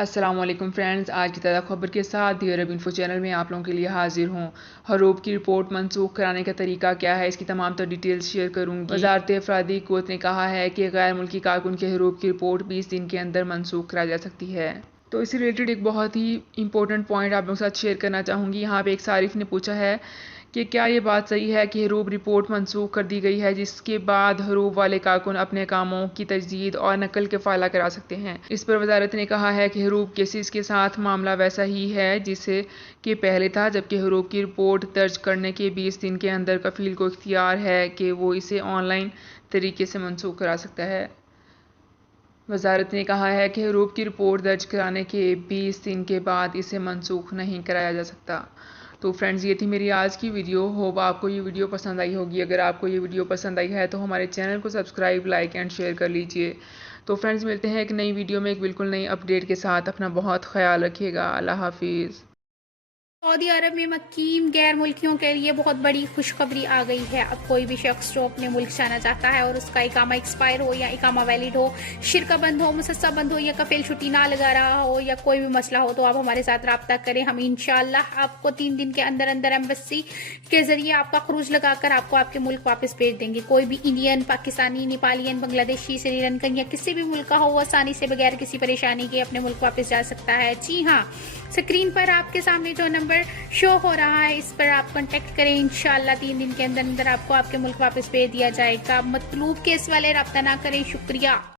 السلام علیکم فرینڈز، آج کی تازہ خبر کے ساتھ دی عرب انفو چینل میں آپ لوگوں کے لیے حاضر ہوں۔ حروب کی رپورٹ منسوخ کرانے کا طریقہ کیا ہے، اس کی تمام تر ڈیٹیلز شیئر کروں گی۔ وزارت افرادی قوت نے کہا ہے کہ غیر ملکی کارکن کے حروب کی رپورٹ 20 دن کے اندر منسوخ کرائی جا سکتی ہے۔ تو اس سے ریلیٹڈ ایک بہت ہی امپورٹنٹ پوائنٹ آپ لوگوں کے ساتھ شیئر کرنا چاہوں گی۔ یہاں پہ ایک صارف نے پوچھا ہے کہ کیا یہ بات صحیح ہے کہ حروب رپورٹ منسوخ کر دی گئی ہے، جس کے بعد حروب والے کارکن اپنے کاموں کی تجدید اور نقل کے فائلہ کرا سکتے ہیں۔ اس پر وزارت نے کہا ہے کہ حروب کیسز کے ساتھ معاملہ ویسا ہی ہے جیسے کہ پہلے تھا، جبکہ حروب کی رپورٹ درج کرنے کے 20 دن کے اندر کفیل کو اختیار ہے کہ وہ اسے آن لائن طریقے سے منسوخ کرا سکتا ہے۔ وزارت نے کہا ہے کہ حروب کی رپورٹ درج کرانے کے 20 دن کے بعد اسے منسوخ نہیں کرایا جا سکتا۔ تو فرینڈز، یہ تھی میری آج کی ویڈیو۔ ہوپ آپ کو یہ ویڈیو پسند آئی ہوگی۔ اگر آپ کو یہ ویڈیو پسند آئی ہے تو ہمارے چینل کو سبسکرائب، لائک اینڈ شیئر کر لیجئے۔ تو فرینڈز، ملتے ہیں ایک نئی ویڈیو میں ایک بالکل نئی اپڈیٹ کے ساتھ۔ اپنا بہت خیال رکھیے گا۔ اللہ حافظ۔ سعودی عرب میں مقیم غیر ملکیوں کے لیے بہت بڑی خوشخبری آ گئی ہے۔ اب کوئی بھی شخص جو اپنے ملک جانا چاہتا ہے اور اس کا اقامہ ایکسپائر ہو یا اقامہ ویلڈ ہو، شرکہ بند ہو، مسسہ بند ہو یا کفیل چھٹی نہ لگا رہا ہو یا کوئی بھی مسئلہ ہو، تو آپ ہمارے ساتھ رابطہ کریں۔ ہم انشاءاللہ آپ کو 3 دن کے اندر اندر ایمبیسی کے ذریعے آپ کا خروج لگا کر آپ کو آپ کے ملک واپس بھیج دیں گے۔ کوئی بھی انڈین، پاکستانی، نیپالین، بنگلہ دیشی، سری لنکن یا کسی بھی ملک کا ہو، وہ آسانی سے بغیر کسی پریشانی کے اپنے ملک واپس جا سکتا ہے۔ جی ہاں، اسکرین پر آپ کے سامنے جو نمبر شو ہو رہا ہے، اس پر آپ کنٹیکٹ کریں۔ انشاءاللہ 3 دن کے اندر اندر آپ کو آپ کے ملک واپس بھیج دیا جائے گا۔ مطلوب کیس والے رابطہ نہ کریں۔ شکریہ۔